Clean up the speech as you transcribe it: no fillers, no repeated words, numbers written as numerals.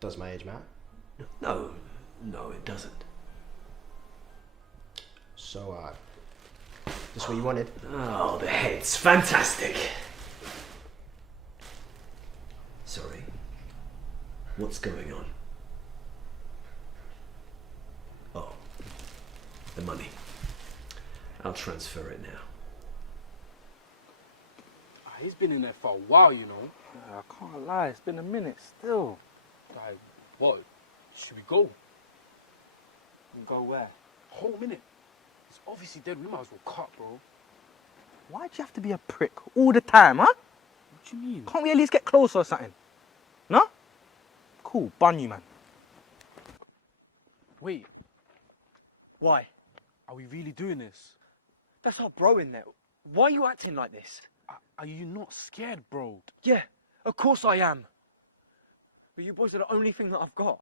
Does my age matter? No, no, it doesn't. So, this what you wanted? Oh, the heads. Fantastic. Sorry. What's going on? Oh, the money. I'll transfer it now. He's been in there for a while, you know. I can't lie, it's been a minute still. Like, what? Should we go? Go where? Whole minute. It's obviously dead. We might as well cut, bro. Why'd you have to be a prick all the time, huh? What do you mean? Can't we at least get close or something? No? Cool, bun you, man. Wait, Why? are we really doing this? That's our bro in there. Why are you acting like this? Are you not scared, bro? Yeah, of course I am. But you boys are the only thing that I've got.